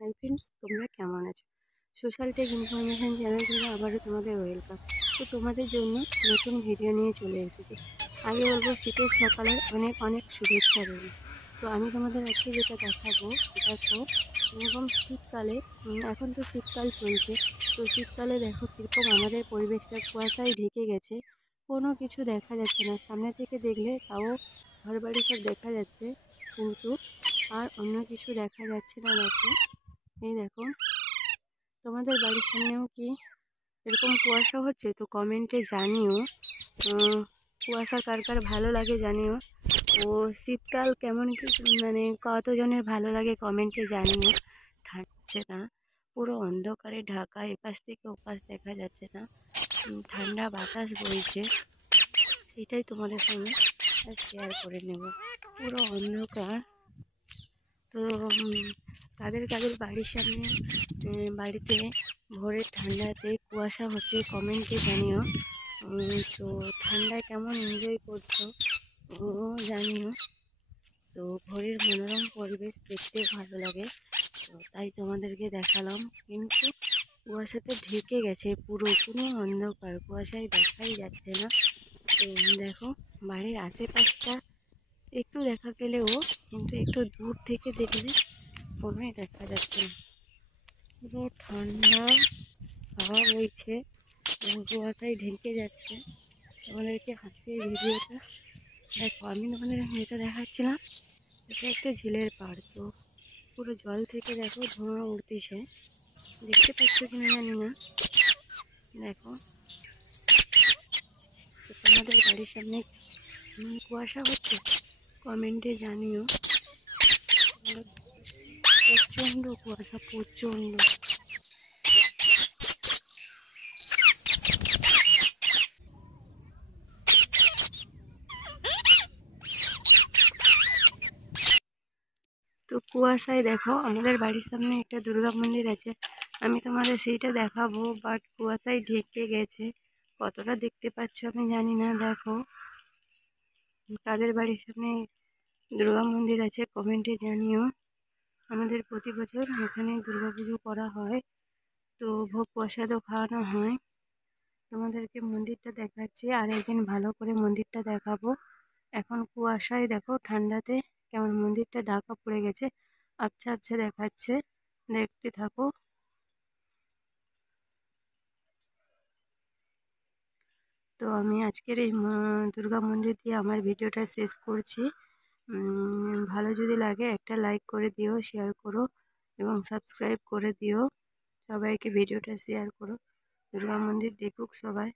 Hi friends, তোমরা কেমন আছো? সোশ্যাল টেক ইনফরমেশন চ্যানেল থেকে আবারও তোমাদের ওয়েলকাম। তো তোমাদের জন্য নতুন ভিডিও নিয়ে চলে এসেছি। আগে বলবো শীতের সকালের অনেক অনেক শুভেচ্ছা রইল। তো আমি তোমাদের আজকে যেটা দেখাবো, দেখো এরকম শীতকালে এখন তো শীতকাল চলছে। তো শীতকালে দেখো কীরকম আমাদের পরিবেশটা কুয়াশায় ঢেকে গেছে, কোনো কিছু দেখা যাচ্ছে না। সামনে থেকে দেখলে তাও ঘরবাড়ি সব দেখা যাচ্ছে, কিন্তু আর অন্য কিছু দেখা যাচ্ছে না। দেখো, এই দেখো, তোমাদের বাড়ির সামনেও কি এরকম কুয়াশা হচ্ছে? তো কমেন্টে জানিও। কুয়াশা কার কার ভালো লাগে জানিও। ও শীতকাল কেমন কি মানে কতজনের ভালো লাগে কমেন্টে জানিও। থাকছে না, পুরো অন্ধকারে ঢাকা, এপাশ থেকে ওপাশ দেখা যাচ্ছে না। ঠান্ডা বাতাস বইছে, সেটাই তোমাদের সঙ্গে শেয়ার করে নেব। পুরো অন্ধকার। তো কাদের কাদের বাড়ির সামনে বাড়িতে ভোরের ঠান্ডাতে কুয়াশা হচ্ছে কমেন্টে জানিও। তো ঠান্ডায় কেমন এনজয় করছো জানিও। তো ভোরের মনোরম পরিবেশ দেখতে ভালো লাগে, তো তাই তোমাদেরকে দেখালাম। কিন্তু কুয়াশাতে ঢেকে গেছে, পুরো কোনো অন্ধকার, কুয়াশায় দেখাই যাচ্ছে না। তো দেখো, বাড়ির আশেপাশটা একটু দেখা গেলেও কিন্তু একটু দূর থেকে দেখলে কোনোই দেখা যাচ্ছে না। পুরো ঠান্ডা হাওয়া বইছে এবং কুয়াশায় ঢেকে যাচ্ছে। তোমাদেরকে আজকে এই ভিডিওটা দেখো, আমি তোমাদের যেটা দেখাচ্ছিলাম এটা একটা ঝিলের পাড়। তো পুরো জল থেকে দেখো ধোঁয়া উঠতেছে, দেখতে পাচ্ছ কিনা জানি না। দেখো, তো তোমাদের বাড়ির সামনে কুয়াশা হচ্ছে কমেন্টে জানিও। প্রচণ্ড কুয়াশা, প্রচণ্ড। তো কুয়াশায় দেখো, আমাদের বাড়ির সামনে একটা দুর্গা মন্দির আছে, আমি তোমাদের সেইটা দেখাবো, বাট কুয়াশায় ঢেকে গেছে। কতটা দেখতে পাচ্ছ আমি জানি না। দেখো, কাদের বাড়ির সামনে দুর্গা মন্দির আছে কমেন্টে জানিও। আমাদের প্রতি বছর এখানে দুর্গা পুজো করা হয়, তো ভোগ প্রসাদও খাওয়ানো হয়। তোমাদেরকে মন্দিরটা দেখাচ্ছি, আর একদিন ভালো করে মন্দিরটা দেখাবো। এখন কুয়াশায় দেখো ঠান্ডাতে কেমন মন্দিরটা ঢাকা পড়ে গেছে, আবছা আবছা দেখাচ্ছে, দেখতে থাকো। তো আমি আজকের এই দুর্গা মন্দির দিয়ে আমার ভিডিওটা শেষ করছি। ভালো যদি লাগে একটা লাইক করে দিও, শেয়ার করো এবং সাবস্ক্রাইব করে দিও। সবাইকে ভিডিওটা শেয়ার করো, দুর্গা মন্দির দেখুক সবাই।